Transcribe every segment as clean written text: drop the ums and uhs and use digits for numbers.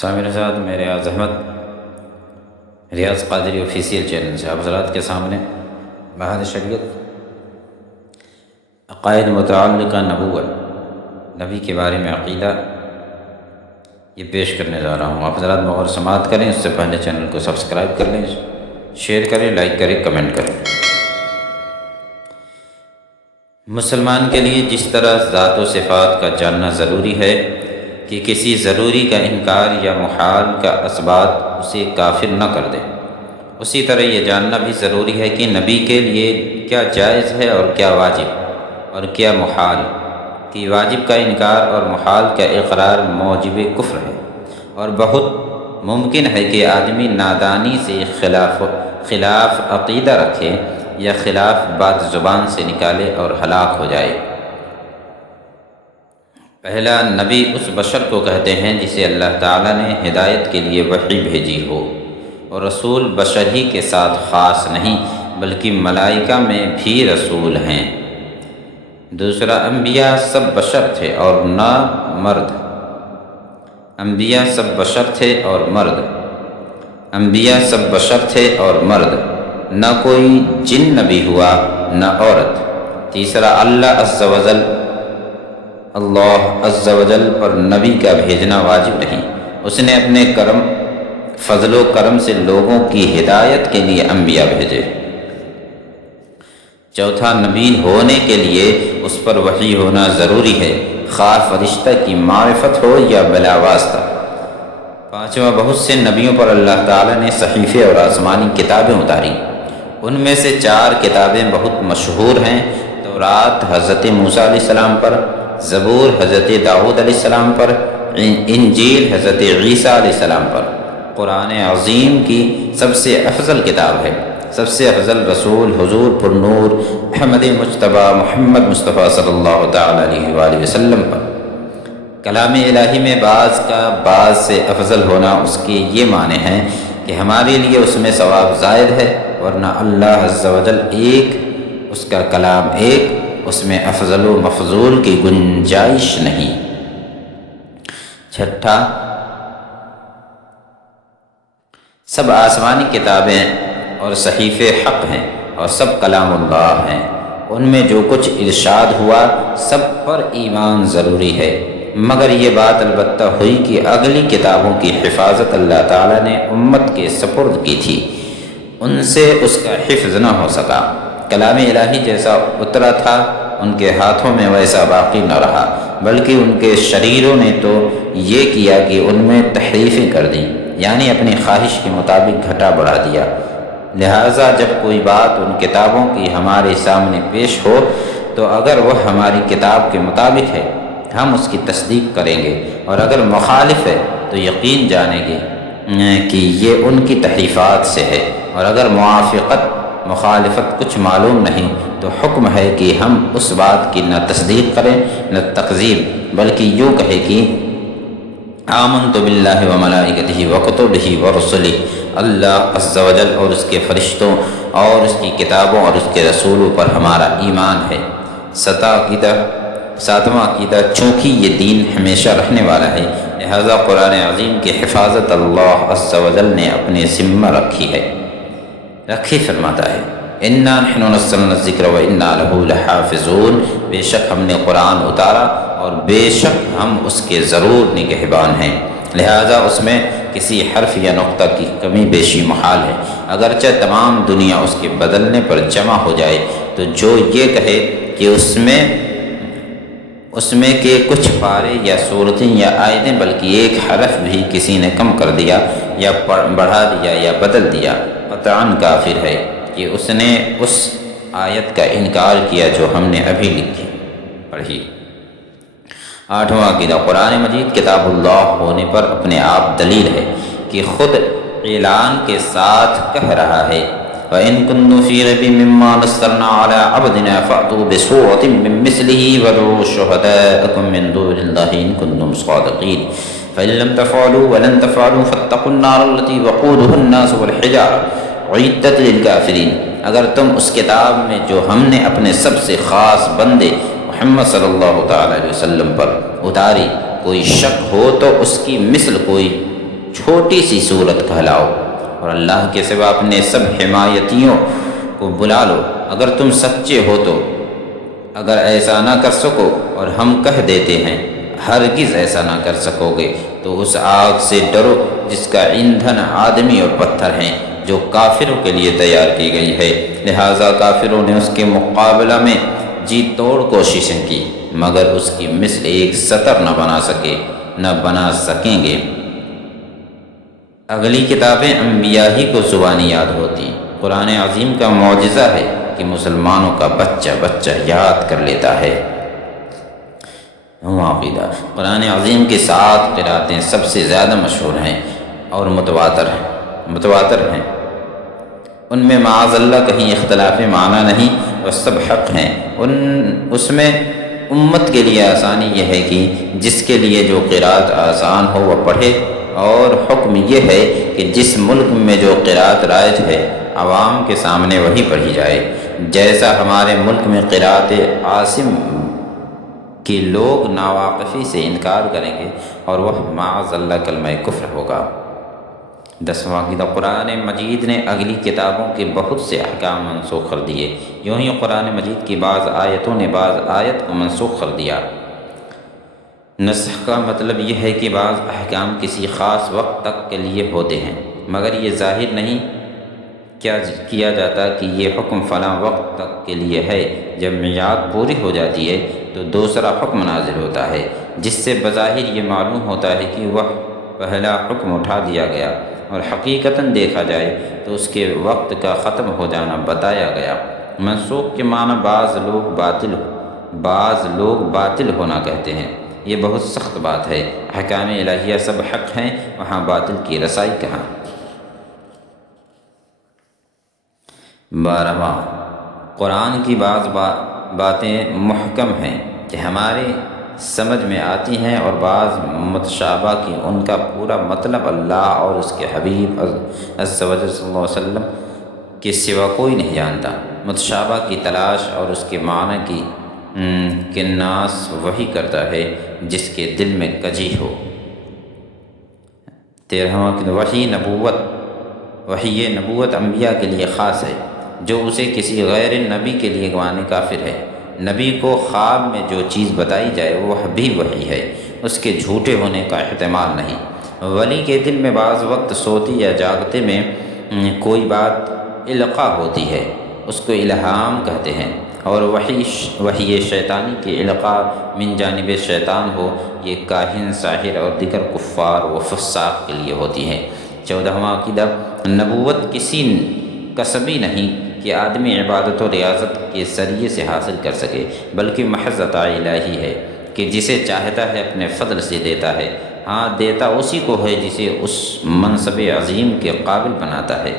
سامعین حضرات، میں ریاض احمد ریاض قادری آفیشیل چینل سے آپ حضرات کے سامنے بحث شریعت عقائد متعلقہ نبوت نبی کے بارے میں عقیدہ یہ پیش کرنے جا رہا ہوں۔ آپ حضرات بغور سماعت کریں، اس سے پہلے چینل کو سبسکرائب کر لیں، شیئر کریں، لائک کریں، کمنٹ کریں۔ مسلمان کے لیے جس طرح ذات و صفات کا جاننا ضروری ہے کہ کسی ضروری کا انکار یا محال کا اثبات اسے کافر نہ کر دے، اسی طرح یہ جاننا بھی ضروری ہے کہ نبی کے لیے کیا جائز ہے اور کیا واجب اور کیا محال، کہ واجب کا انکار اور محال کا اقرار موجب کفر ہے، اور بہت ممکن ہے کہ آدمی نادانی سے خلاف عقیدہ رکھے یا خلاف بات زبان سے نکالے اور ہلاک ہو جائے۔ پہلا نبی اس بشر کو کہتے ہیں جسے اللہ تعالیٰ نے ہدایت کے لیے وحی بھیجی ہو، اور رسول بشر ہی کے ساتھ خاص نہیں بلکہ ملائکہ میں بھی رسول ہیں۔ دوسرا، انبیاء سب بشر تھے اور نہ مرد۔ انبیاء سب بشر تھے اور مرد۔ انبیاء سب بشر تھے اور مرد، نہ کوئی جن نبی ہوا نہ عورت۔ تیسرا، اللہ عز و جل پر نبی کا بھیجنا واجب نہیں، اس نے اپنے فضل و کرم سے لوگوں کی ہدایت کے لیے انبیاء بھیجے۔ چوتھا، نبی ہونے کے لیے اس پر وحی ہونا ضروری ہے، خواہ فرشتہ کی معرفت ہو یا بلا واسطہ۔ پانچواں، بہت سے نبیوں پر اللہ تعالیٰ نے صحیفے اور آسمانی کتابیں اتاری، ان میں سے 4 کتابیں بہت مشہور ہیں: تورات حضرت موسیٰ علیہ السلام پر، زبور حضرت داؤد علیہ السلام پر، انجیل حضرت عیسیٰ علیہ السلام پر۔ قرآن عظیم کی سب سے افضل کتاب ہے، سب سے افضل رسول حضور پر نور احمد مجتبی محمد مصطفیٰ صلی اللہ تعالیٰ علیہ وآلہ وسلم پر۔ کلام الہی میں بعض کا بعض سے افضل ہونا اس کے یہ معنی ہے کہ ہمارے لیے اس میں ثواب زائد ہے، ورنہ اللہ عز و جل ایک، اس کا کلام ایک، اس میں افضل و مفضول کی گنجائش نہیں۔ چھٹا، سب آسمانی کتابیں اور صحیفے حق ہیں اور سب کلام اللہ ہیں، ان میں جو کچھ ارشاد ہوا سب پر ایمان ضروری ہے، مگر یہ بات البتہ ہوئی کہ اگلی کتابوں کی حفاظت اللہ تعالیٰ نے امت کے سپرد کی تھی، ان سے اس کا حفظ نہ ہو سکا۔ کلام الہی جیسا اترا تھا ان کے ہاتھوں میں ویسا باقی نہ رہا، بلکہ ان کے شریروں نے تو یہ کیا کہ ان میں تحریفیں کر دیں، یعنی اپنی خواہش کے مطابق گھٹا بڑھا دیا۔ لہٰذا جب کوئی بات ان کتابوں کی ہمارے سامنے پیش ہو تو اگر وہ ہماری کتاب کے مطابق ہے ہم اس کی تصدیق کریں گے، اور اگر مخالف ہے تو یقین جانیں گے کہ یہ ان کی تحریفات سے ہے، اور اگر مخالفت کچھ معلوم نہیں تو حکم ہے کہ ہم اس بات کی نہ تصدیق کریں نہ تکذیب، بلکہ یوں کہے کہ آمنت باللہ و ملائکتہ و کتبہ و رسلہ، اللہ عز و جل اور اس کے فرشتوں اور اس کی کتابوں اور اس کے رسولوں پر ہمارا ایمان ہے۔ ساتواں عقیدہ، چونکہ یہ دین ہمیشہ رہنے والا ہے لہذا قرآن عظیم کی حفاظت اللہ عز و جل نے اپنے ذمہ رکھی فرماتا ہے، اِنَّا نَحْنُ نَزَّلْنَا الذِّكْرَ وَإِنَّا لَهُ لَحَافِظُونَ، بے شک ہم نے قرآن اتارا اور بے شک ہم اس کے ضرور نگہبان ہیں، لہذا اس میں کسی حرف یا نقطہ کی کمی بیشی محال ہے، اگرچہ تمام دنیا اس کے بدلنے پر جمع ہو جائے تو جو یہ کہے کہ اس میں کے کچھ پارے یا صورتیں یا آیتیں بلکہ ایک حرف بھی کسی نے کم کر دیا یا بڑھا دیا یا بدل دیا، قطعاً کافر ہے کہ اس نے اس آیت کا انکار کیا جو ہم نے ابھی پڑھی۔ آٹھواں عقیدہ، قرآن مجید کتاب اللہ ہونے پر اپنے آپ دلیل ہے کہ خود اعلان کے ساتھ کہہ رہا ہے، وَإِن كُنتُمْ فِي رَيْبٍ مِّمَّا نَزَّلْنَا عَلَىٰ عَبْدِنَا فَأْتُوا بِسُورَةٍ مِّن مِّثْلِهِ وَادْعُوا شُهَدَاءَكُم مِّن دُونِ اللَّهِ إِن كُنتُمْ صَادِقِينَ فَإِن لَّمْ تَفْعَلُوا وَلَن تَفْعَلُوا فَاتَّقُوا النَّارَ الَّتِي وَقُودُهَا النَّاسُ وَالْحِجَارَةُ أُعِدَّتْ لِلْكَافِرِينَ۔ اگر تم اس کتاب میں جو ہم نے اپنے سب سے خاص بندے محمد صلی اللہ تعالیٰ علیہ وسلم پر اتاری کوئی شک ہو تو اس کی مثل کوئی چھوٹی سی صورت کہلاؤ، اور اللہ کے سوا اپنے سب حمایتیوں کو بلا لو اگر تم سچے ہو تو۔ اگر ایسا نہ کر سکو اور ہم کہہ دیتے ہیں ہرگز ایسا نہ کر سکو گے، تو اس آگ سے ڈرو جس کا ایندھن آدمی اور پتھر ہیں، جو کافروں کے لیے تیار کی گئی ہے۔ لہٰذا کافروں نے اس کے مقابلہ میں جی توڑ کوششیں کی، مگر اس کی مثل ایک سطر نہ بنا سکے، نہ بنا سکیں گے۔ اگلی کتابیں انبیاء ہی کو زبانی یاد ہوتی۔ قرآن عظیم کا معجزہ ہے کہ مسلمانوں کا بچہ بچہ یاد کر لیتا ہے۔ عقیدہ قرآن عظیم کی 7 قرأتیں سب سے زیادہ مشہور ہیں اور متواتر ہیں۔ ان میں معاذ اللہ کہیں اختلاف معنی نہیں اور سب حق ہیں۔ اس میں امت کے لیے آسانی یہ ہے کہ جس کے لیے جو قرأت آسان ہو وہ پڑھے، اور حکم یہ ہے کہ جس ملک میں جو قرأت رائج ہے عوام کے سامنے وہی پڑھی جائے۔ جیسا ہمارے ملک میں قرأت عاصم کہ لوگ ناواقفی سے انکار کریں گے اور وہ معاذ اللہ کلمہ کفر ہوگا۔ 10واں عقیدہ قرآن مجید نے اگلی کتابوں کے بہت سے احکام منسوخ کر دیے، یوں ہی قرآن مجید کی بعض آیتوں نے بعض آیت کو منسوخ کر دیا۔ نسخ کا مطلب یہ ہے کہ بعض احکام کسی خاص وقت تک کے لیے ہوتے ہیں، مگر یہ ظاہر نہیں کیا جاتا کہ یہ حکم فلاں وقت تک کے لیے ہے۔ جب میعاد پوری ہو جاتی ہے تو دوسرا حکم نازل ہوتا ہے، جس سے بظاہر یہ معلوم ہوتا ہے کہ وہ پہلا حکم اٹھا دیا گیا، اور حقیقتاً دیکھا جائے تو اس کے وقت کا ختم ہو جانا بتایا گیا۔ منسوخ کے معنی بعض لوگ باطل ہونا کہتے ہیں۔ یہ بہت سخت بات ہے۔ احکام الہیہ سب حق ہیں، وہاں باطل کی رسائی کہاں؟ 12واں قرآن کی بعض باتیں محکم ہیں کہ ہمارے سمجھ میں آتی ہیں، اور بعض متشابہ کی ان کا پورا مطلب اللہ اور اس کے حبیب عز و جل صلی اللہ علیہ وسلم کے سوا کوئی نہیں جانتا۔ متشابہ کی تلاش اور اس کے معنی کی کناس وہی کرتا ہے جس کے دل میں کجی ہو۔ 13واں وحی نبوت انبیاء کے لیے خاص ہے، جو اسے کسی غیر نبی کے لیے گوانے کافر ہے۔ نبی کو خواب میں جو چیز بتائی جائے وہ بھی وحی ہے، اس کے جھوٹے ہونے کا احتمال نہیں۔ ولی کے دل میں بعض وقت سوتے یا جاگتے میں کوئی بات القاء ہوتی ہے، اس کو الہام کہتے ہیں، اور وحی شیطانی کی القاء من جانب شیطان ہو، یہ کاہن، ساحر اور دیگر کفار و فساق کے لیے ہوتی ہے۔ 14واں عقیدہ نبوت کسی کسبی نہیں کہ آدمی عبادت و ریاضت کے ذریعے سے حاصل کر سکے، بلکہ محض عطا الہی ہے کہ جسے چاہتا ہے اپنے فضل سے دیتا ہے۔ ہاں، دیتا اسی کو ہے جسے اس منصب عظیم کے قابل بناتا ہے،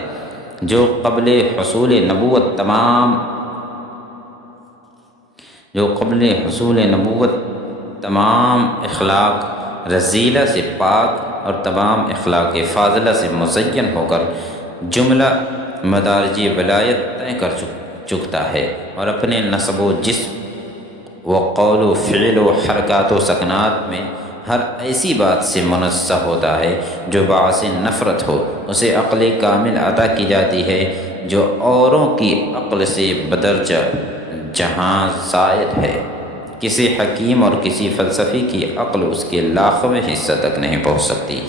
جو قبل حصول نبوت تمام اخلاق رذیلہ سے پاک اور تمام اخلاق فاضلہ سے مزین ہو کر جملہ مدارج ولایت طے کر چکتا ہے، اور اپنے نسب و جسم و قول و فعل و حرکات و سکنات میں ہر ایسی بات سے منزہ ہوتا ہے جو باعث نفرت ہو۔ اسے عقل کامل عطا کی جاتی ہے جو اوروں کی عقل سے بدرجہ جہاں زائد ہے۔ کسی حکیم اور کسی فلسفی کی عقل اس کے لاکھویں حصہ تک نہیں پہنچ سکتی۔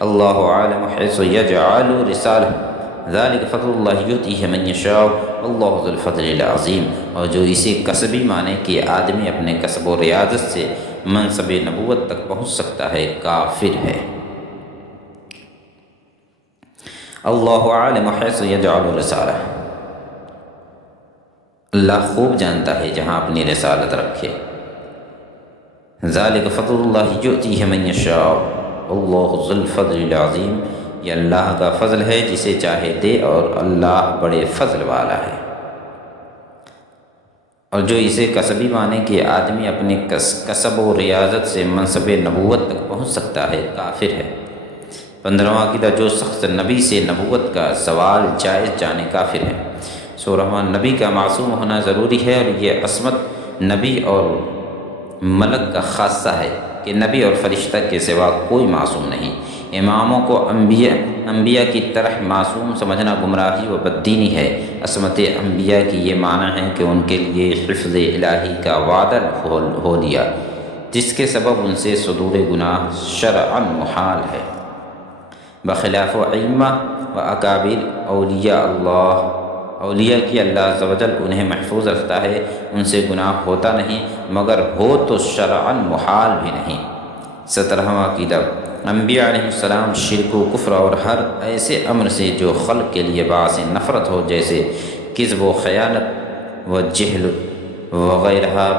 اللہ عالم حیث یجعل رسالہ ذالک فضل اللہ یؤتیہ من یشاء واللہ ذو الفضل العظیم۔ اور جو اسے کسبی مانے کہ آدمی اپنے کسب و ریاضت سے منصب نبوت تک پہنچ سکتا ہے، کافر ہے۔ اللہ عالم حیث یجعل رسالہ، اللہ خوب جانتا ہے جہاں اپنی رسالت رکھے۔ ذالک فضل اللہ یؤتیہ من یشاء واللہ ذو الفضل العظیم، یہ اللہ کا فضل ہے جسے چاہے دے، اور اللہ بڑے فضل والا ہے۔ اور جو اسے کسبی مانے کہ آدمی اپنے کسب و ریاضت سے منصب نبوت تک پہنچ سکتا ہے، کافر ہے۔ 15واں عقیدہ جو شخص نبی سے نبوت کا سوال جائز جانے کافر ہے۔ 16واں نبی کا معصوم ہونا ضروری ہے، اور یہ عصمت نبی اور ملک کا خاصہ ہے کہ نبی اور فرشتہ کے سوا کوئی معصوم نہیں۔ اماموں کو انبیاء کی طرح معصوم سمجھنا گمراہی و بددینی ہے۔ عصمت انبیاء کی یہ معنی ہے کہ ان کے لیے حفظ الہی کا وعدہ ہو لیا، جس کے سبب ان سے صدور گناہ شرعاً محال ہے، بخلاف ائمہ و اکابر اولیاء اللہ۔ اولیاء کی اللہ عز و جل انہیں محفوظ رکھتا ہے، ان سے گناہ ہوتا نہیں، مگر ہو تو شرعاً محال بھی نہیں۔ 17واں عقیدہ، انبیاء علیہ السلام شرک و کفر اور ہر ایسے امر سے جو خلق کے لیے باعث نفرت ہو، جیسے کذب و خیانت و جہل وغیرہ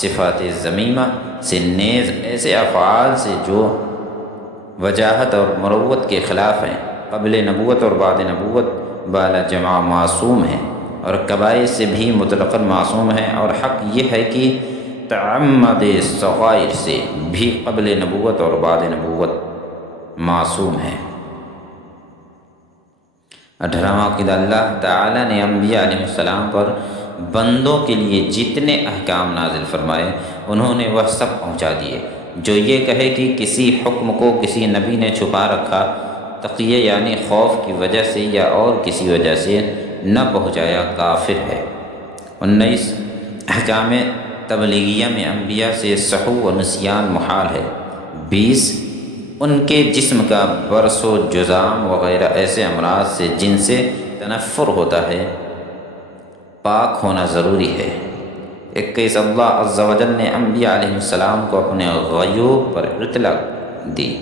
صفات ذمیمہ سے، نیز ایسے افعال سے جو وجاہت اور مروت کے خلاف ہیں، قبل نبوت اور بعد نبوت بالا جمع معصوم ہیں، اور کبائر سے بھی مطلقاً معصوم ہیں، اور حق یہ ہے کہ تعمد صغائر سے بھی قبل نبوت اور بعد نبوت معصوم ہیں۔ 18واں عقیدہ، اللہ تعالیٰ نے انبیاء علیہ السلام پر بندوں کے لیے جتنے احکام نازل فرمائے انہوں نے وہ سب پہنچا دیے۔ جو یہ کہے کہ کسی حکم کو کسی نبی نے چھپا رکھا، تقیہ یعنی خوف کی وجہ سے یا اور کسی وجہ سے نہ پہنچایا، کافر ہے۔ 19 احکام تبلیغیہ میں انبیاء سے سہو و نسیان محال ہے۔ 20 ان کے جسم کا برس و جذام وغیرہ ایسے امراض سے جن سے تنفر ہوتا ہے پاک ہونا ضروری ہے۔ 21 اللہ عز و جل نے انبیاء علیہ السلام کو اپنے غیوب پر اطلاع دی۔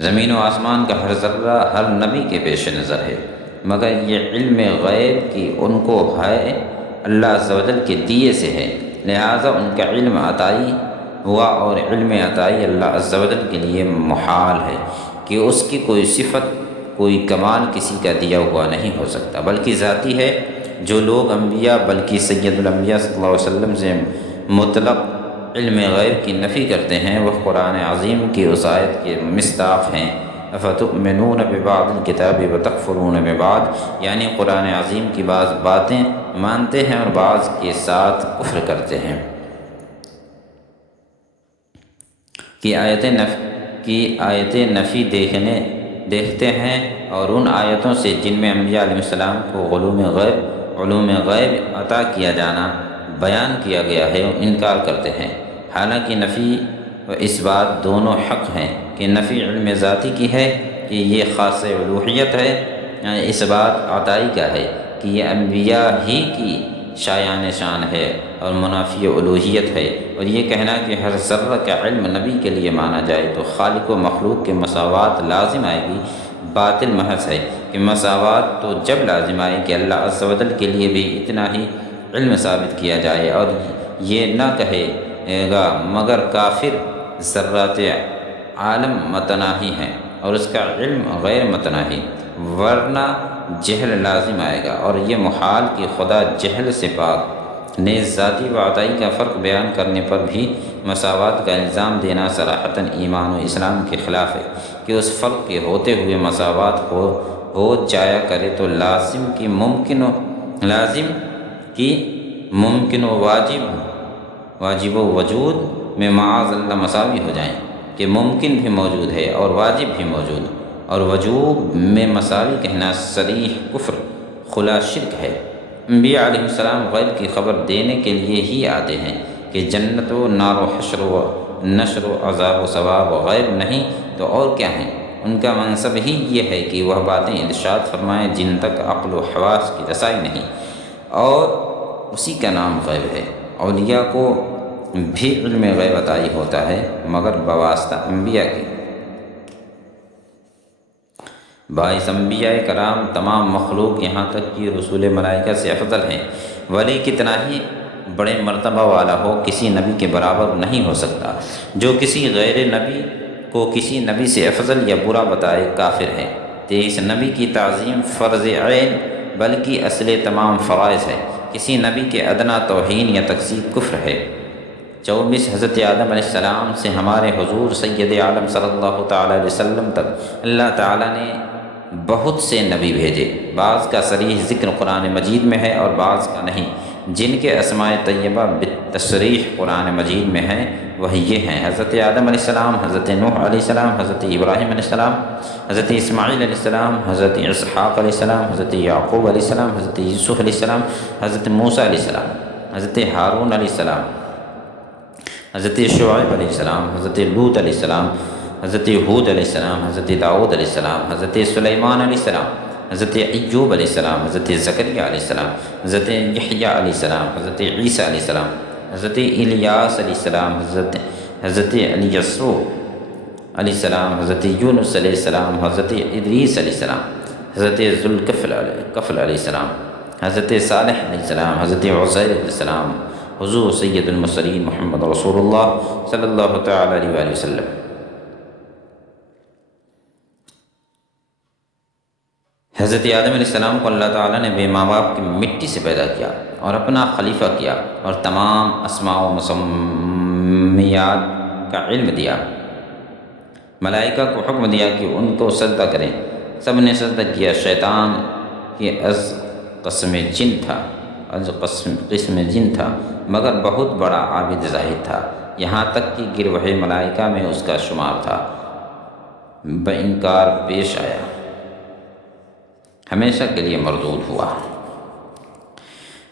زمین و آسمان کا ہر ذرہ ہر نبی کے پیش نظر ہے، مگر یہ علم غیب کی ان کو ہے اللہ عز و جل کے دیے سے ہے، لہٰذا ان کا علم عطائی ہوا، اور علم عطائی اللہ عز و جل کے لیے محال ہے کہ اس کی کوئی صفت کوئی کمال کسی کا دیا ہوا نہیں ہو سکتا، بلکہ ذاتی ہے۔ جو لوگ انبیاء بلکہ سید الانبیاء صلی اللہ علیہ وسلم سے مطلق علم غیب کی نفی کرتے ہیں، وہ قرآن عظیم کی اس آیت کے مصداق ہیں، افتؤمنون ببعض الکتاب وتکفرون ببعض، یعنی قرآن عظیم کی بعض باتیں مانتے ہیں اور بعض کے ساتھ کفر کرتے ہیں۔ کی آیت نفی دیکھتے ہیں، اور ان آیتوں سے جن میں انبیاء علیہ السلام کو علوم غیب عطا کیا جانا بیان کیا گیا ہے، انکار کرتے ہیں۔ حالانکہ نفی و اثبات دونوں حق ہیں، کہ نفی علم ذاتی کی ہے کہ یہ خاص الوہیت ہے، اثبات عطائی کا ہے کہ یہ انبیاء ہی کی شایان شان ہے اور منافی الوہیت ہے۔ اور یہ کہنا کہ ہر ذرہ کا علم نبی کے لیے مانا جائے تو خالق و مخلوق کے مساوات لازم آئے گی، باطل محض ہے کہ مساوات تو جب لازم آئے کہ اللہ عز و جل کے لیے بھی اتنا ہی علم ثابت کیا جائے، اور یہ نہ کہے گا مگر کافر ذرات عالم متناہی ہیں اور اس کا علم غیر متناہی، ورنہ جہل لازم آئے گا، اور یہ محال کہ خدا جہل سے پاک۔ نیز ذاتی و عطائی کا فرق بیان کرنے پر بھی مساوات کا الزام دینا صراحتاً ایمان و اسلام کے خلاف ہے، کہ اس فرق کے ہوتے ہوئے مساوات ہو جایا کرے تو لازم کی ممکن و واجب و وجود میں معاذ اللہ مساوی ہو جائیں، کہ ممکن بھی موجود ہے اور واجب بھی موجود، اور وجوب میں مساوی کہنا صریح کفر خلا شرک ہے۔ انبیاء علیہ السلام غیب کی خبر دینے کے لیے ہی آتے ہیں، کہ جنت و نار و حشر و نشر و عذاب و ثواب و غیب نہیں تو اور کیا ہیں۔ ان کا منصب ہی یہ ہے کہ وہ باتیں ارشاد فرمائیں جن تک عقل و حواس کی رسائی نہیں، اور اسی کا نام غیب ہے۔ اولیاء کو بھی علم غیب عطائی ہوتا ہے، مگر بواسطہ انبیاء کے۔ باعث انبیاء کرام تمام مخلوق یہاں تک کہ رسول ملائکہ سے افضل ہیں، ولی کتنا ہی بڑے مرتبہ والا ہو کسی نبی کے برابر نہیں ہو سکتا۔ جو کسی غیر نبی کو کسی نبی سے افضل یا برا بتائے کافر ہے۔ 23 نبی کی تعظیم فرض عین بلکہ اصل تمام فرائض ہے، کسی نبی کے ادنا توہین یا تکذیب کفر ہے۔ 24 حضرت آدم علیہ السلام سے ہمارے حضور سید عالم صلی اللہ تعالیٰ علیہ وسلم تک اللہ تعالیٰ نے بہت سے نبی بھیجے، بعض کا صریح ذکر قرآن مجید میں ہے اور بعض کا نہیں۔ جن کے اسماء طیبہ بالتصریح قرآن مجید میں ہیں وہ یہ ہیں: حضرت آدم علیہ السلام، حضرت نوح علیہ السلام، حضرت ابراہیم علیہ السلام، حضرت اسماعیل علیہ السلام، حضرت اسحاق علیہ السلام، حضرت یعقوب علیہ السلام، حضرت یوسف علیہ السلام، حضرت موسیٰ علیہ السلام، حضرت ہارون علیہ السلام، حضرت شعیب علیہ السلام، حضرت لوط علیہ السلام، حضرت ہود علیہ السلام، حضرت داؤد علیہ السلام، حضرت سلیمان علیہ السلام، حضرت ایوب علیہ السلام، حضرت زکریا علیہ السلام، حضرت یحییٰ علیہ السلام، حضرت عیسیٰ علیہ السلام، حضرت الیاس علیہ السلام، حضرت الیسع علیہ السلام، حضرت یونس علیہ السلام، حضرت ادریس علیہ السلام، حضرت ذوالکفل علیہ السلام، حضرت صالح علیہ السلام، حضرت عزیر علیہ السلام، حضور سید المرسلین محمد رسول اللہ صلی اللہ تعالیٰ علیہ وآلہ وسلم۔ حضرت آدم علیہ السلام کو اللہ تعالیٰ نے بے ماں باپ کی مٹی سے پیدا کیا اور اپنا خلیفہ کیا اور تمام اسماء و مسمیات کا علم دیا۔ ملائکہ کو حکم دیا کہ ان کو سجدہ کریں، سب نے سجدہ کیا۔ شیطان کی قسم جن تھا مگر بہت بڑا عابد زاہد تھا، یہاں تک کہ گروہ ملائکہ میں اس کا شمار تھا، بانکار پیش آیا، ہمیشہ کے لیے مردود ہوا۔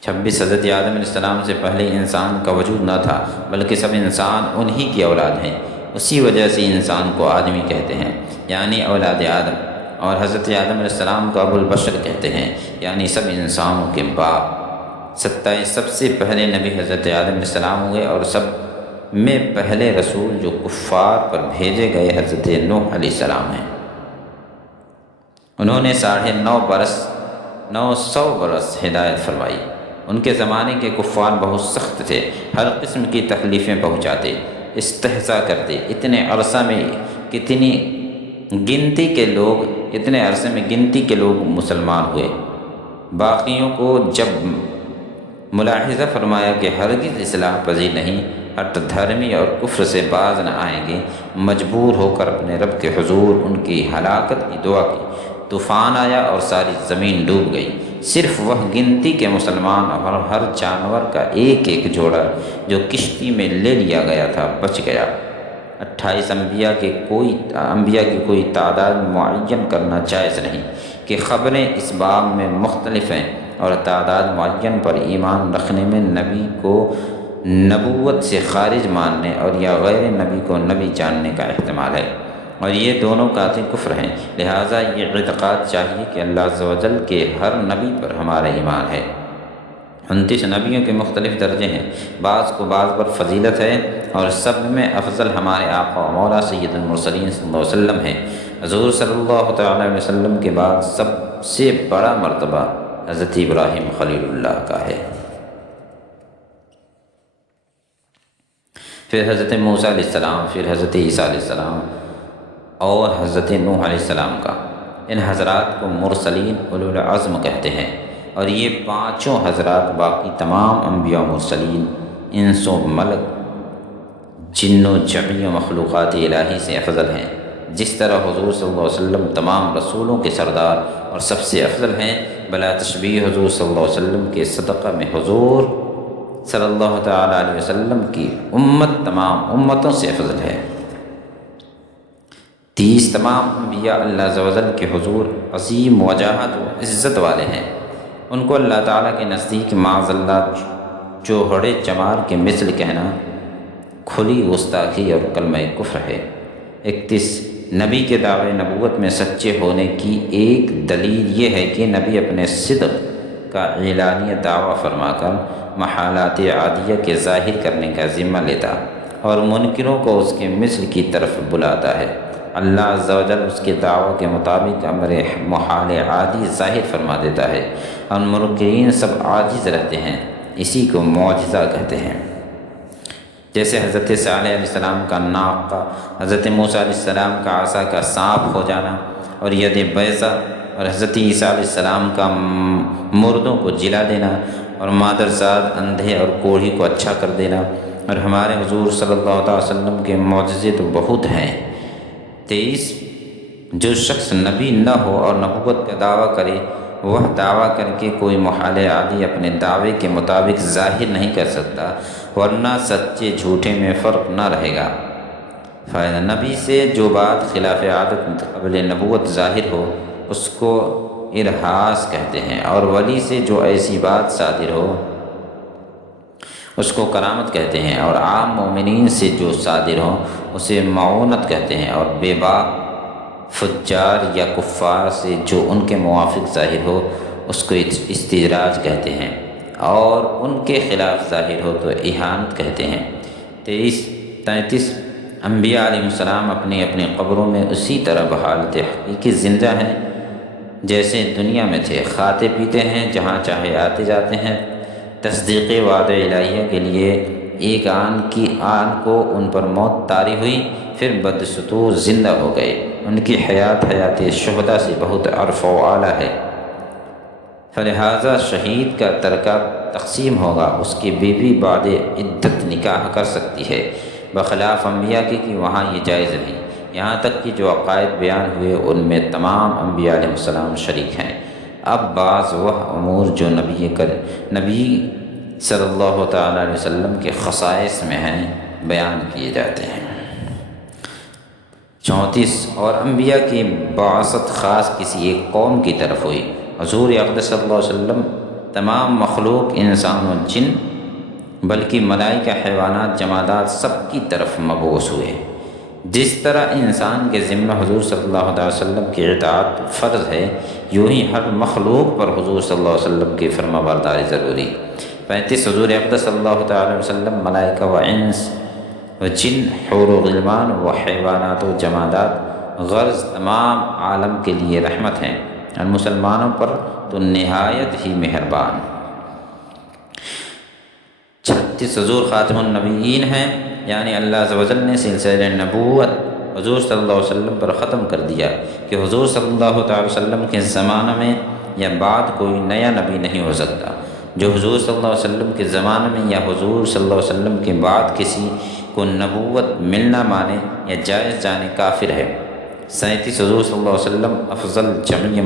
26 حضرت آدم علیہ السلام سے پہلے انسان کا وجود نہ تھا، بلکہ سب انسان انہی کی اولاد ہیں، اسی وجہ سے انسان کو آدمی کہتے ہیں، یعنی اولاد آدم، اور حضرت آدم علیہ السلام کو ابو البشر کہتے ہیں، یعنی سب انسانوں کے باپ۔ 27 سب سے پہلے نبی حضرت آدم علیہ السلام ہوئے، اور سب میں پہلے رسول جو کفار پر بھیجے گئے حضرت نوح علیہ السلام ہیں۔ انہوں نے 950 برس ہدایت فرمائی۔ ان کے زمانے کے کفار بہت سخت تھے، ہر قسم کی تکلیفیں پہنچاتے، استہزاء کرتے۔ اتنے عرصے میں گنتی کے لوگ مسلمان ہوئے۔ باقیوں کو جب ملاحظہ فرمایا کہ ہرگز اصلاح پذیر نہیں، ہٹ دھرمی اور کفر سے باز نہ آئیں گے، مجبور ہو کر اپنے رب کے حضور ان کی ہلاکت کی دعا کی۔ طوفان آیا اور ساری زمین ڈوب گئی، صرف وہ گنتی کے مسلمان اور ہر جانور کا ایک ایک جوڑا جو کشتی میں لے لیا گیا تھا بچ گیا۔ 28 انبیاء کی کوئی تعداد معین کرنا جائز نہیں کہ خبریں اس باب میں مختلف ہیں، اور تعداد معین پر ایمان رکھنے میں نبی کو نبوت سے خارج ماننے اور یا غیر نبی کو نبی جاننے کا احتمال ہے، اور یہ دونوں قاطع کفر ہیں۔ لہٰذا یہ اعتقاد چاہیے کہ اللہ عز و جل کے ہر نبی پر ہمارا ایمان ہے۔ 29 نبیوں کے مختلف درجے ہیں، بعض کو بعض پر فضیلت ہے، اور سب میں افضل ہمارے آقا و مولا سید المرسلین صلی اللہ علیہ وسلم ہیں۔ حضور صلی اللہ تعالیٰ علیہ وسلم کے بعد سب سے بڑا مرتبہ حضرت ابراہیم خلیل اللہ کا ہے، پھر حضرت موسیٰ علیہ السلام، پھر حضرت عیسیٰ علیہ السلام اور حضرت نوح علیہ السلام کا۔ ان حضرات کو مرسلین اولو العزم کہتے ہیں، اور یہ پانچوں حضرات باقی تمام انبیاء و مرسلین، انس و ملک، جن و جمیع مخلوقات الہی سے افضل ہیں۔ جس طرح حضور صلی اللہ علیہ وسلم تمام رسولوں کے سردار اور سب سے افضل ہیں، بلا تشبیہ حضور صلی اللہ علیہ وسلم کے صدقہ میں حضور صلی اللہ تعالیٰ علیہ وسلم کی امت تمام امتوں سے افضل ہے۔ 30 تمام انبیاء اللہ عز و جل کے حضور عظیم وجاہت و عزت والے ہیں، ان کو اللہ تعالیٰ کے نزدیک معاذ اللہ چوہڑے چمار کے مثل کہنا کھلی گستاخی اور کلمہ کفر ہے۔ 31 نبی کے دعوے نبوت میں سچے ہونے کی ایک دلیل یہ ہے کہ نبی اپنے صدق کا اعلانیہ دعویٰ فرما کر محالات عادیہ کے ظاہر کرنے کا ذمہ لیتا اور منکروں کو اس کے مثل کی طرف بلاتا ہے۔ اللہ عز و جل اس کے دعویٰ کے مطابق امر محال عادی ظاہر فرما دیتا ہے، اور منکرین سب عاجز رہتے ہیں، اسی کو معجزہ کہتے ہیں۔ جیسے حضرت صالح علیہ السلام کا ناقہ، حضرت موسیٰ علیہ السلام کا عصا کا سانپ ہو جانا اور ید بیضہ، اور حضرت عیسیٰ علیہ السلام کا مردوں کو جلا دینا اور مادرزاد اندھے اور کوڑھی کو اچھا کر دینا، اور ہمارے حضور صلی اللہ علیہ وسلم کے معجزے تو بہت ہیں۔ 23 جو شخص نبی نہ ہو اور نبوت کا دعویٰ کرے وہ دعویٰ کر کے کوئی محال عادی اپنے دعوے کے مطابق ظاہر نہیں کر سکتا، ورنہ سچے جھوٹے میں فرق نہ رہے گا۔ فائدہ نبی سے جو بات خلاف عادت قبل نبوت ظاہر ہو اس کو ارہاس کہتے ہیں، اور ولی سے جو ایسی بات صادر ہو اس کو کرامت کہتے ہیں، اور عام مومنین سے جو صادر ہو اسے معونت کہتے ہیں، اور بے باک فجار یا کفار سے جو ان کے موافق ظاہر ہو اس کو استدراج کہتے ہیں، اور ان کے خلاف ظاہر ہو تو اہانت کہتے ہیں۔ 33 انبیاء علیہ السلام اپنی اپنی قبروں میں اسی طرح بحالت حقیقی زندہ ہیں جیسے دنیا میں تھے، کھاتے پیتے ہیں، جہاں چاہے آتے جاتے ہیں۔ تصدیق وعدہ الہیہ کے لیے ایک آن کی آن کو ان پر موت طاری ہوئی، پھر بدستور زندہ ہو گئے۔ ان کی حیات شہداء سے بہت عرف و اعلیٰ ہے، فلہذا شہید کا ترکہ تقسیم ہوگا، اس کی بیوی بعد عدت نکاح کر سکتی ہے، بخلاف انبیاء کی کہ وہاں یہ جائز نہیں۔ یہاں تک کہ جو عقائد بیان ہوئے ان میں تمام انبیاء علیہ السلام شریک ہیں۔ اب بعض وہ امور جو نبی صلی اللہ تعالیٰ علیہ وسلم کے خصائص میں ہیں بیان کیے جاتے ہیں۔ 34 اور انبیاء کی بعثت خاص کسی ایک قوم کی طرف ہوئی۔ حضور اقدس صلی اللہ علیہ وسلم تمام مخلوق انسان و جن بلکہ ملائکہ، حیوانات، جمادات سب کی طرف مبعوث ہوئے۔ جس طرح انسان کے ذمہ حضور صلی اللہ علیہ وسلم کی اطاعت فرض ہے، یوں ہی ہر مخلوق پر حضور صلی اللہ علیہ وسلم کی فرما برداری ضروری۔ 35 حضور اقدس صلی اللہ تعالیٰ علیہ وسلم ملائکہ و انس و جن، حور و غلمان و حیوانات و جمادات غرض تمام عالم کے لیے رحمت ہیں، اور مسلمانوں پر تو نہایت ہی مہربان۔ 36 حضور خاتم النبیین ہیں، یعنی اللہ عز و جل نے سلسلہ نبوت حضور صلی اللہ علیہ وسلم پر ختم کر دیا کہ حضور صلی اللہ تعالی وسلم کے زمانہ میں یا بعد کوئی نیا نبی نہیں ہو سکتا۔ جو حضور صلی اللہ علیہ وسلم کے زمانے میں یا حضور صلی اللہ علیہ وسلم کے بعد کسی کو نبوت ملنا مانے یا جائز جانے کافر ہے۔ 37 حضور صلی اللہ علیہ وسلم افضل جمعی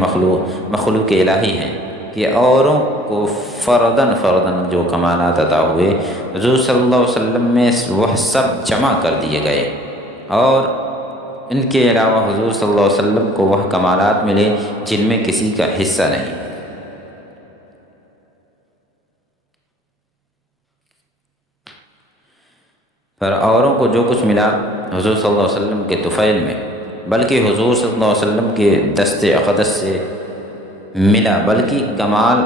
مخلوق الہی ہیں کہ اوروں کو فرداً جو کمالات عطا ہوئے حضور صلی اللہ علیہ وسلم میں وہ سب جمع کر دیے گئے، اور ان کے علاوہ حضور صلی اللہ علیہ وسلم کو وہ کمالات ملے جن میں کسی کا حصہ نہیں۔ پر اوروں کو جو کچھ ملا حضور صلی اللہ علیہ وسلم کے طفیل میں، بلکہ حضور صلی اللہ علیہ وسلم کے دست اقدس سے ملا، بلکہ کمال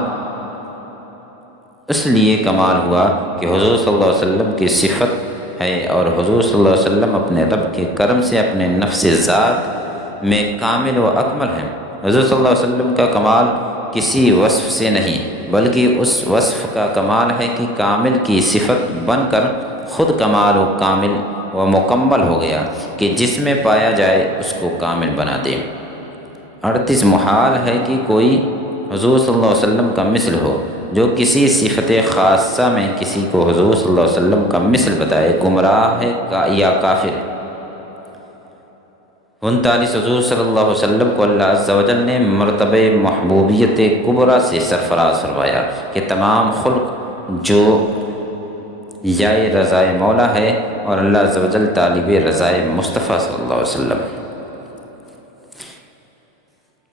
اس لیے کمال ہوا کہ حضور صلی اللہ علیہ وسلم کی صفت ہے، اور حضور صلی اللہ علیہ وسلم اپنے رب کے کرم سے اپنے نفس ذات میں کامل و اکمل ہیں۔ حضور صلی اللہ علیہ وسلم کا کمال کسی وصف سے نہیں، بلکہ اس وصف کا کمال ہے کہ کامل کی صفت بن کر خود کمال و کامل و مکمل ہو گیا کہ جس میں پایا جائے اس کو کامل بنا دے۔ 38 محال ہے کہ کوئی حضور صلی اللہ علیہ وسلم کا مثل ہو، جو کسی صفت خاصہ میں کسی کو حضور صلی اللہ علیہ وسلم کا مثل بتائے گمراہ ہے یا کافر۔ 39 حضور صلی اللہ علیہ وسلم کو اللہ عز و جل نے مرتبہ محبوبیت کبریٰ سے سرفراز فرمایا کہ تمام خلق جو یائے رضائے مولا ہے، اور اللہ عز و جل طالب رضائے مصطفیٰ صلی اللہ علیہ وسلم۔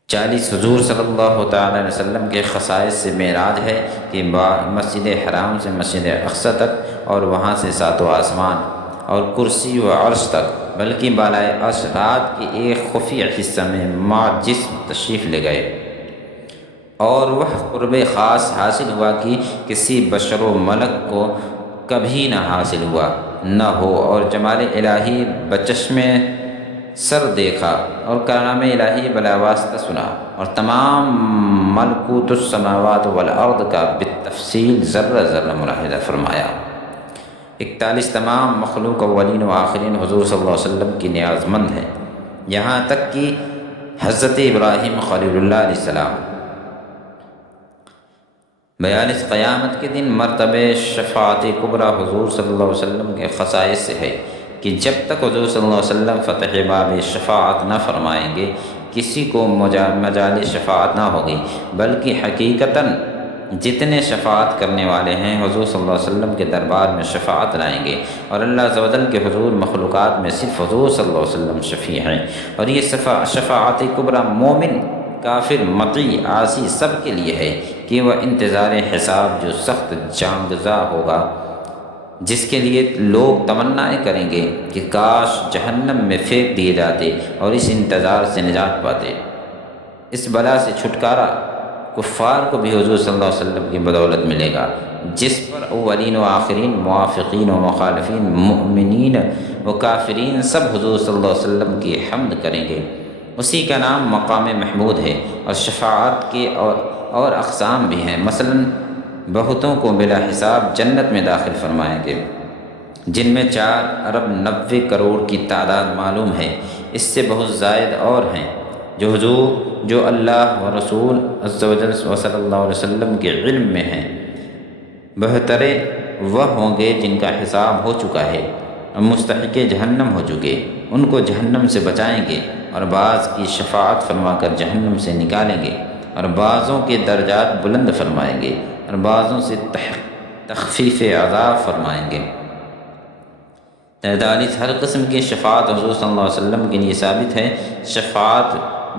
40 حضور صلی اللہ تعالیٰ علیہ وسلم کے خصائص سے معراج ہے کہ مسجد حرام سے مسجد اقصی تک، اور وہاں سے ساتوں آسمان اور کرسی و عرش تک، بلکہ بالائے عرش رات کے ایک خفیہ حصہ میں مع جسم تشریف لے گئے، اور وہ قرب خاص حاصل ہوا کہ کسی بشر و ملک کو کبھی نہ حاصل ہوا نہ ہو، اور جمال الہی بچشم سر دیکھا اور کلام الہی بلا واسطہ سنا، اور تمام ملکوت السماوات والارض کا بالتفصیل ذرہ ذرہ ملاحظہ فرمایا۔ 41 تمام مخلوق اولین و آخرین حضور صلی اللہ علیہ وسلم کی نیاز مند ہے، یہاں تک کہ حضرت ابراہیم خلیل اللہ علیہ السلام۔ 42 قیامت کے دن مرتبہ شفاعت کبریٰ حضور صلی اللہ علیہ وسلم کے خصائص سے ہے کہ جب تک حضور صلی اللہ علیہ وسلم فتح باب شفاعت نہ فرمائیں گے کسی کو مجال شفاعت نہ ہوگی، بلکہ حقیقتاً جتنے شفاعت کرنے والے ہیں حضور صلی اللہ علیہ وسلم کے دربار میں شفاعت لائیں گے، اور اللہ عز و جل کے حضور مخلوقات میں صرف حضور صلی اللہ علیہ وسلم شفیع ہیں۔ اور یہ شفاعت کبریٰ مومن، کافر، مطیع، عاصی سب کے لیے ہے کہ وہ انتظار حساب جو سخت جانگزا ہوگا، جس کے لیے لوگ تمنائیں کریں گے کہ کاش جہنم میں پھینک دیے جاتے اور اس انتظار سے نجات پاتے۔ اس بلا سے چھٹکارا کفار کو بھی حضور صلی اللہ علیہ وسلم کی بدولت ملے گا، جس پر اولین و آخرین، موافقین و مخالفین، مؤمنین و کافرین سب حضور صلی اللہ علیہ وسلم کی حمد کریں گے۔ اسی کا نام مقام محمود ہے۔ اور شفاعت کے اور اقسام بھی ہیں، مثلاً بہتوں کو بلا حساب جنت میں داخل فرمائیں گے، جن میں 4 ارب 90 کروڑ کی تعداد معلوم ہے، اس سے بہت زائد اور ہیں جو اللہ و رسول عز و جل و صلی اللہ علیہ وسلم کے علم میں ہیں۔ بہترے وہ ہوں گے جن کا حساب ہو چکا ہے اور مستحق جہنم ہو چکے، ان کو جہنم سے بچائیں گے، اور بعض کی شفاعت فرما کر جہنم سے نکالیں گے، اور بعضوں کے درجات بلند فرمائیں گے، اور بعضوں سے تخفیف عذاب فرمائیں گے۔ 43 ہر قسم کی شفاعت حضور صلی اللہ علیہ وسلم کے لیے ثابت ہے۔ شفاعت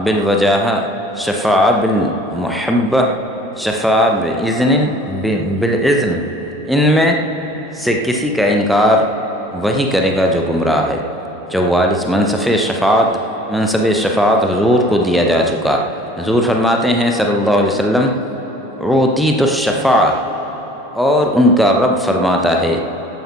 بالوجاہہ، شفاعت بالمحبہ، شفاعت بالعزن، ان میں سے کسی کا انکار وہی کرے گا جو گمراہ ہے۔ 44 منصب شفاعت حضور کو دیا جا چکا۔ حضور فرماتے ہیں صلی اللہ علیہ وسلم، اوتیت الشفاعہ، اور ان کا رب فرماتا ہے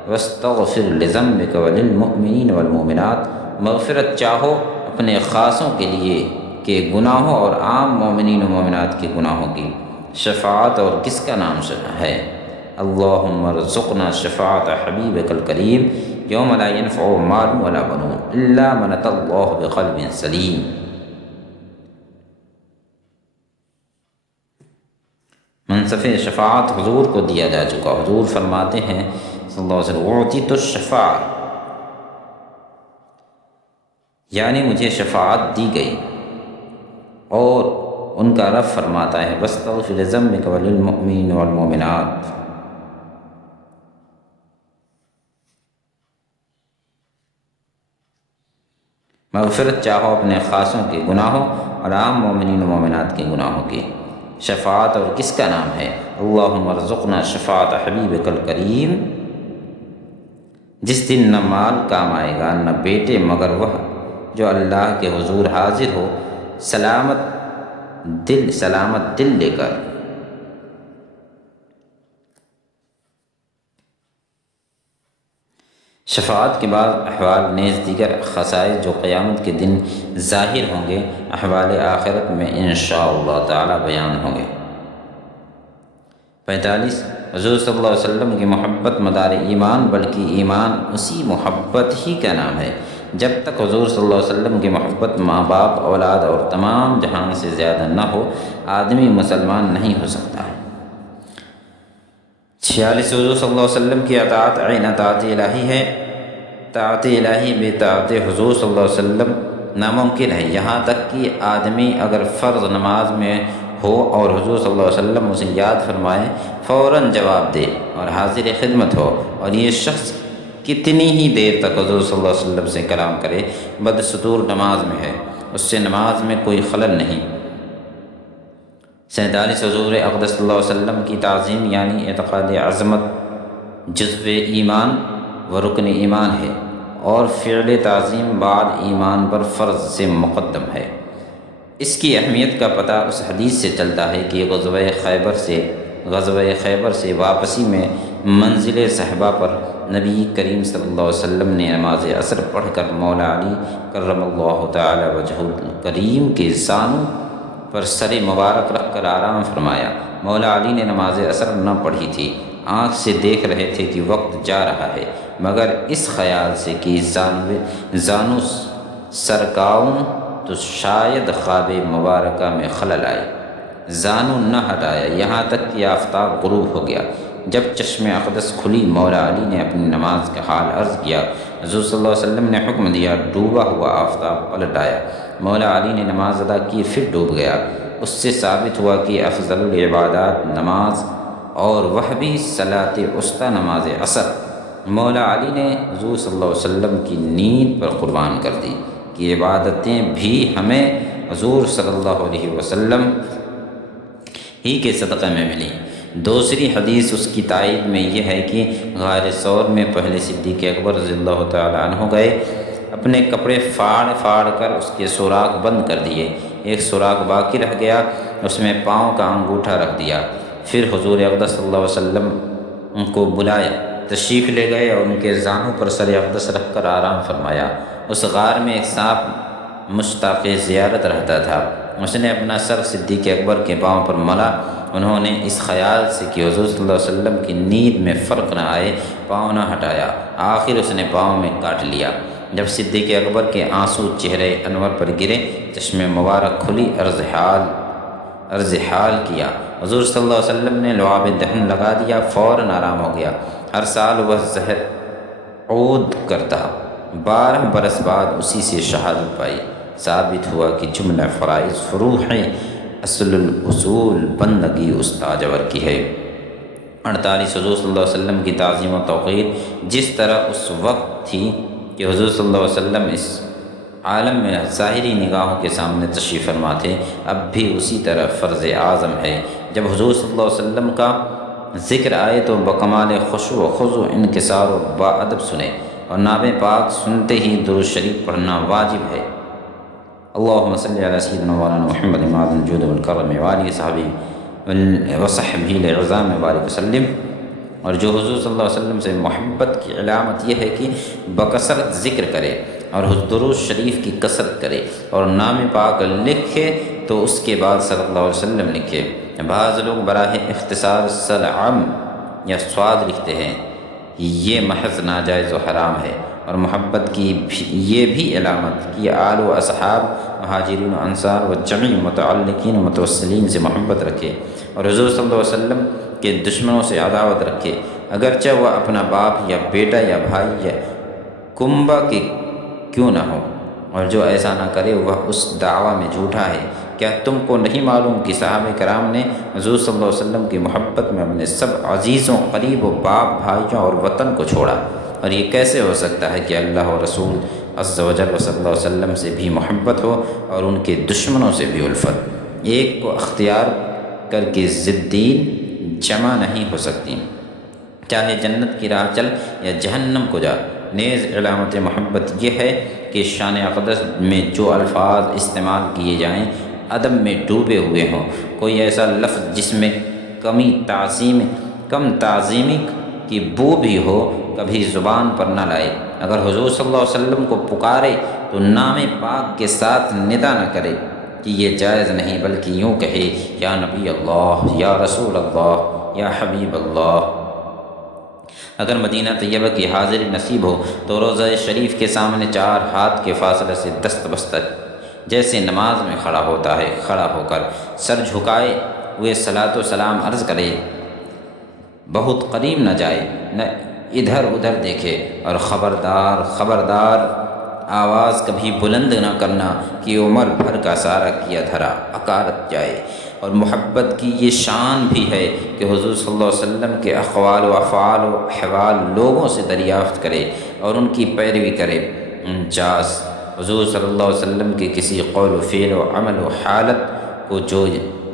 واستغفر لذنبک وللمؤمنین والمؤمنات، مغفرت چاہو اپنے خاصوں کے لیے کہ گناہوں اور عام مومنین و مومنات کے گناہوں کی۔ شفاعت اور کس کا نام ہے؟ اللہم ارزقنا شفاعت حبیبک الکریم یوم لا ینفع مال ولا بنون الا من اتی اللہ بقلب سلیم۔ منصب شفاعت حضور کو دیا جا چکا۔ حضور فرماتے ہیں صلی اللہ علیہ وسلم، اعطیت الشفاعہ، یعنی مجھے شفاعت دی گئی۔ اور ان کا رب فرماتا ہے واستغفر لذنبک وللمؤمنین والمؤمنات، مغفرت چاہو اپنے خاصوں کے گناہوں اور عام مومنین و مومنات کے گناہوں کی۔ شفاعت اور کس کا نام ہے؟ اللہم ارزقنا شفاعت حبیبک الکریم، جس دن نہ مال کام آئے گا نہ بیٹے، مگر وہ جو اللہ کے حضور حاضر ہو سلامت دل لے کر۔ شفاعت کے بعد احوال نیز دیگر خصائص جو قیامت کے دن ظاہر ہوں گے، احوال آخرت میں انشاءاللہ تعالی بیان ہوں گے۔ 45 حضور صلی اللہ علیہ وسلم کی محبت مدار ایمان، بلکہ ایمان اسی محبت ہی کا نام ہے۔ جب تک حضور صلی اللہ علیہ وسلم کی محبت ماں باپ، اولاد اور تمام جہان سے زیادہ نہ ہو، آدمی مسلمان نہیں ہو سکتا۔ 46 حضور صلی اللہ علیہ وسلم کی اطاعت عین اطاعت الہی ہے۔ طاعت الہی بے طاعت حضور صلی اللہ علیہ وسلم ناممکن ہے، یہاں تک کہ آدمی اگر فرض نماز میں ہو اور حضور صلی اللہ علیہ وسلم اسے یاد فرمائے فوراً جواب دے اور حاضر خدمت ہو، اور یہ شخص کتنی ہی دیر تک حضور صلی اللہ علیہ وسلم سے کلام کرے، بدستور نماز میں ہے، اس سے نماز میں کوئی خلل نہیں۔ 47 حضور اقدس صلی اللہ علیہ وسلم کی تعظیم یعنی اعتقاد عظمت جزو ایمان و رکن ایمان ہے، اور فعل تعظیم بعد ایمان پر فرض سے مقدم ہے۔ اس کی اہمیت کا پتہ اس حدیث سے چلتا ہے کہ غزوہ خیبر سے واپسی میں منزل صحبہ پر نبی کریم صلی اللہ علیہ وسلم نے نماز عصر پڑھ کر مولا علی کرم اللہ تعالی وجہ الکریم کے زانوں پر سر مبارک رکھ کر آرام فرمایا۔ مولا علی نے نماز عصر نہ پڑھی تھی، آنکھ سے دیکھ رہے تھے کہ وقت جا رہا ہے، مگر اس خیال سے کہ زانو سرکاؤں تو شاید خواب مبارکہ میں خلل آئے، زانو نہ ہٹایا یہاں تک کہ آفتاب غروب ہو گیا۔ جب چشم اقدس کھلی، مولا علی نے اپنی نماز کا حال عرض کیا حضور صلی اللہ علیہ وسلم نے حکم دیا، ڈوبا ہوا آفتاب پلٹ آیا، مولا علی نے نماز ادا کی، پھر ڈوب گیا۔ اس سے ثابت ہوا کہ افضل العبادات نماز اور وہ بھی صلاۃ وسطیٰ نماز عصر مولا علی نے حضور صلی اللہ علیہ وسلم کی نیند پر قربان کر دی کہ عبادتیں بھی ہمیں حضور صلی اللہ علیہ وسلم ہی کے صدقہ میں ملی۔ دوسری حدیث اس کی تائید میں یہ ہے کہ غار ثور میں پہلے صدیق اکبر رضی اللہ تعالیٰ عنہ گئے، اپنے کپڑے پھاڑ کر اس کے سوراخ بند کر دیے، ایک سوراخ باقی رہ گیا، اس میں پاؤں کا انگوٹھا رکھ دیا۔ پھر حضور اقدس صلی اللہ علیہ وسلم ان کو بلایا، تشریف لے گئے اور ان کے زانوں پر سر اقدس رکھ کر آرام فرمایا۔ اس غار میں ایک سانپ مشتاق زیارت رہتا تھا، اس نے اپنا سر صدیق اکبر کے پاؤں پر ملا۔ انہوں نے اس خیال سے کہ حضور صلی اللہ علیہ وسلم کی نیند میں فرق نہ آئے پاؤں نہ ہٹایا، آخر اس نے پاؤں میں کاٹ لیا۔ جب صدیق اکبر کے آنسو چہرے انور پر گرے، چشم مبارک کھلی، عرض حال کیا۔ حضور صلی اللہ علیہ وسلم نے لعاب دہن لگا دیا، فوراً آرام ہو گیا۔ ہر سال وہ زہر عود کرتا، 12 برس بعد اسی سے شہادت پائی۔ ثابت ہوا کہ جملہ فرائض فروع ہیں، اصل الاصول بندگی اس تاجور کی ہے۔ 48 حضور صلی اللہ علیہ وسلم کی تعظیم و توقیر جس طرح اس وقت تھی کہ حضور صلی اللہ علیہ وسلم اس عالم میں ظاہری نگاہوں کے سامنے تشریف فرما تھے، اب بھی اسی طرح فرض اعظم ہے۔ جب حضور صلی اللہ علیہ وسلم کا ذکر آئے تو بکمال خشوع و خضوع انکسار و باادب سنے، اور نعت پاک سنتے ہی درود شریف پڑھنا واجب ہے۔ اللہم صلی علی سیدنا مولانا محمد معدن الجود والکرم وآلہ صحبہ وصحبہ العظام وبارک وسلم۔ اور جو حضور صلی اللہ علیہ وسلم سے محبت کی علامت یہ ہے کہ بکثرت ذکر کرے اور درود شریف کی کثرت کرے، اور نام پاک لکھے تو اس کے بعد صلی اللہ علیہ وسلم لکھے۔ بعض لوگ براہ اختصار سلعم یا سواد لکھتے ہیں، یہ محض ناجائز و حرام ہے۔ اور محبت کی یہ بھی علامت کہ آل و اصحاب، مہاجرین و انصار و جمیع متعلقین و متوسلین سے محبت رکھے، اور حضور صلی اللہ علیہ وسلم کے دشمنوں سے عداوت رکھے، اگرچہ وہ اپنا باپ یا بیٹا یا بھائی یا کنبہ کے کیوں نہ ہو، اور جو ایسا نہ کرے وہ اس دعویٰ میں جھوٹا ہے۔ کیا تم کو نہیں معلوم کہ صحابہ کرام نے حضور صلی اللہ علیہ وسلم کی محبت میں اپنے سب عزیزوں، قریب و باپ، بھائیوں اور وطن کو چھوڑا؟ اور یہ کیسے ہو سکتا ہے کہ اللہ و رسول عز و جل صلی اللہ علیہ وسلم سے بھی محبت ہو اور ان کے دشمنوں سے بھی الفت؟ ایک کو اختیار کر کے ضدین جمع نہیں ہو سکتی، چاہے جنت کی راہ چل یا جہنم کو جا۔ نیز علامت محبت یہ ہے کہ شان اقدس میں جو الفاظ استعمال کیے جائیں ادب میں ڈوبے ہوئے ہوں، کوئی ایسا لفظ جس میں کم تعظیمی کی بو بھی ہو کبھی زبان پر نہ لائے۔ اگر حضور صلی اللہ علیہ وسلم کو پکارے تو نام پاک کے ساتھ ندا نہ کرے کہ یہ جائز نہیں، بلکہ یوں کہے یا نبی اللہ، یا رسول اللہ، یا حبیب اللہ۔ اگر مدینہ طیبہ کی حاضری نصیب ہو تو روضہ شریف کے سامنے 4 ہاتھ کے فاصلے سے دست بستہ جیسے نماز میں کھڑا ہوتا ہے، کھڑا ہو کر سر جھکائے ہوئے صلاۃ و سلام عرض کرے، بہت قریب نہ جائے، نہ ادھر ادھر دیکھے، اور خبردار آواز کبھی بلند نہ کرنا کہ عمر بھر کا سارا کیا دھرا اکارت جائے۔ اور محبت کی یہ شان بھی ہے کہ حضور صلی اللہ علیہ وسلم کے اقوال و افعال و احوال لوگوں سے دریافت کرے اور ان کی پیروی کرے۔ 49 حضور صلی اللہ علیہ وسلم کے کسی قول و فعل و عمل و حالت کو جو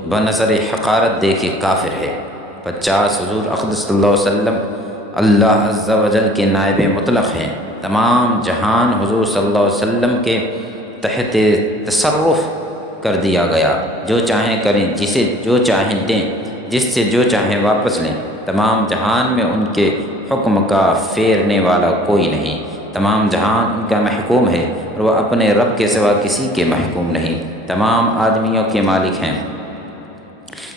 بنظر حقارت دیکھے کافر ہے۔ 50 حضور اقدس صلی اللہ علیہ وسلم اللہ عز و جل کے نائب مطلق ہیں، تمام جہان حضور صلی اللہ علیہ وسلم کے تحت تصرف کر دیا گیا، جو چاہیں کریں، جسے جو چاہیں دیں، جس سے جو چاہیں واپس لیں۔ تمام جہان میں ان کے حکم کا پھیرنے والا کوئی نہیں، تمام جہان ان کا محکوم ہے اور وہ اپنے رب کے سوا کسی کے محکوم نہیں۔ تمام آدمیوں کے مالک ہیں،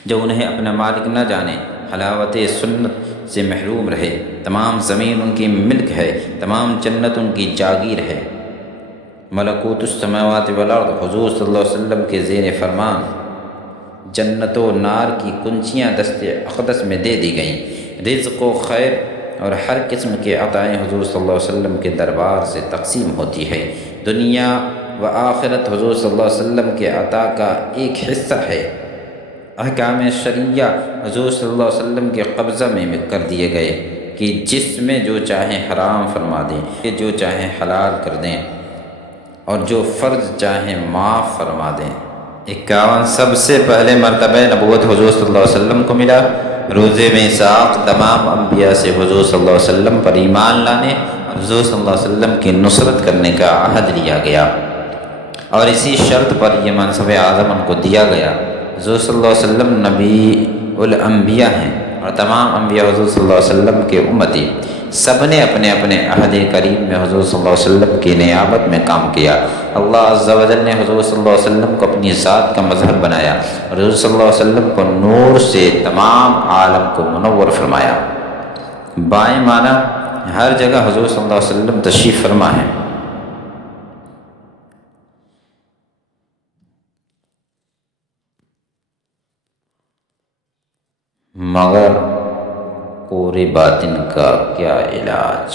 جو انہیں اپنا مالک نہ جانے حلاوت سنت سے محروم رہے۔ تمام زمین ان کی ملک ہے، تمام جنت ان کی جاگیر ہے۔ ملکوت السماوات والارض حضور صلی اللہ علیہ وسلم کے زیر فرمان، جنت و نار کی کنچیاں دست اقدس میں دے دی گئیں۔ رزق و خیر اور ہر قسم کی عطائیں حضور صلی اللہ علیہ وسلم کے دربار سے تقسیم ہوتی ہے۔ دنیا و آخرت حضور صلی اللہ علیہ وسلم کے عطا کا ایک حصہ ہے۔ احکام شرعیہ حضور صلی اللہ علیہ وسلم کے قبضہ میں کر دیے گئے کہ جس میں جو چاہیں حرام فرما دیں، کہ جو چاہیں حلال کر دیں، اور جو فرض چاہیں معاف فرما دیں۔ 51 سب سے پہلے مرتبہ نبوت حضور صلی اللہ علیہ وسلم کو ملا۔ روز میثاق تمام انبیاء سے حضور صلی اللہ علیہ وسلم پر ایمان لانے، حضور صلی اللہ علیہ وسلم کی نصرت کرنے کا عہد لیا گیا، اور اسی شرط پر یہ منصب اعظم ان کو دیا گیا۔ حضور صلی اللہ علیہ وسلم نبی الانبیاء ہیں، اور تمام انبیاء حضور صلی اللہ علیہ وسلم کے امتی، سب نے اپنے اپنے عہد کریم میں حضور صلی اللہ علیہ وسلم کی نیابت میں کام کیا۔ اللہ عز و جل نے حضور صلی اللہ علیہ وسلم کو اپنی ذات کا مظہر بنایا، اور حضور صلی اللہ علیہ وسلم کو نور سے تمام عالم کو منور فرمایا۔ بائیں معنی ہر جگہ حضور صلی اللہ علیہ وسلم تشریف فرما ہے۔ مگر کوری باطن کا کیا علاج؟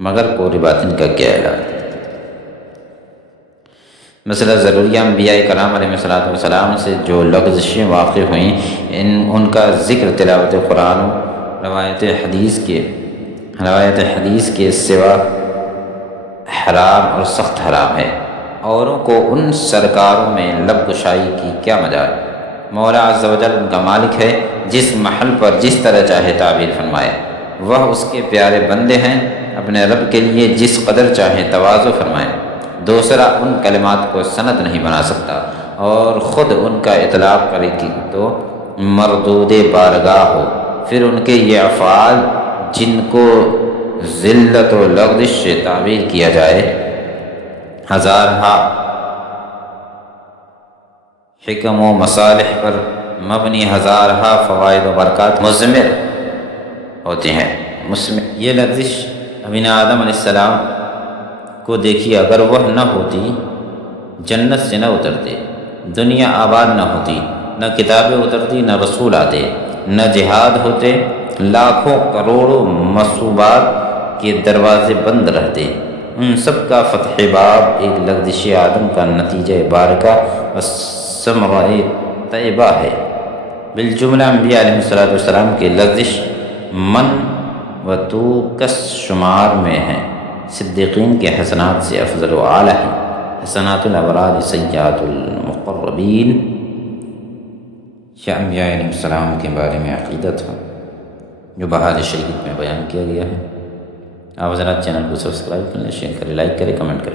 مگر کوری باطن کا کیا علاج؟ مسئلہ ضروریہ انبیاء کرام علیہ السلام سے جو لغزشیں واقع ہوئیں، ان کا ذکر تلاوت قرآن و روایت حدیث کے سوا حرام اور سخت حرام ہے۔ اوروں کو ان سرکاروں میں لب گشائی کی کیا مجال؟ مولا عز و جل ان کا مالک ہے، جس محل پر جس طرح چاہے تعبیر فرمائے۔ وہ اس کے پیارے بندے ہیں، اپنے رب کے لیے جس قدر چاہے تواضع فرمائے۔ دوسرا ان کلمات کو سند نہیں بنا سکتا، اور خود ان کا اطلاق کرے کہ تو مردود بارگاہ ہو۔ پھر ان کے یہ افعال جن کو ذلت و لغزش سے تعبیر کیا جائے، ہزارہا حکم و مصالح پر مبنی، ہزارہا فوائد و برکات مضمر ہوتے ہیں۔ یہ لغزش ابن آدم علیہ السلام کو دیکھیے، اگر وہ نہ ہوتی جنت سے نہ اترتے، دنیا آباد نہ ہوتی، نہ کتابیں اترتی، نہ رسول آتے، نہ جہاد ہوتے، لاکھوں کروڑوں مصوبات کے دروازے بند رہتے۔ ان سب کا فتح باب ایک لغزش آدم کا نتیجہ بارکہ و ثمرہ طیبہ ہے۔ بالجملہ انبیاء علیہ السلام کی لغزش من و تو کس شمار میں ہیں۔ صدیقین کے حسنات سے افضل و اعلیٰ ہیں، حسنات الابرار سیئات المقربین۔ یہ انبیاء علیہ السلام کے بارے میں عقیدت ہے جو بہار شریعت میں بیان کیا گیا ہے۔ آپ حضرات چینل کو سبسکرائب کریں، شیئر کریں، لائک کریں، کمنٹ کریں۔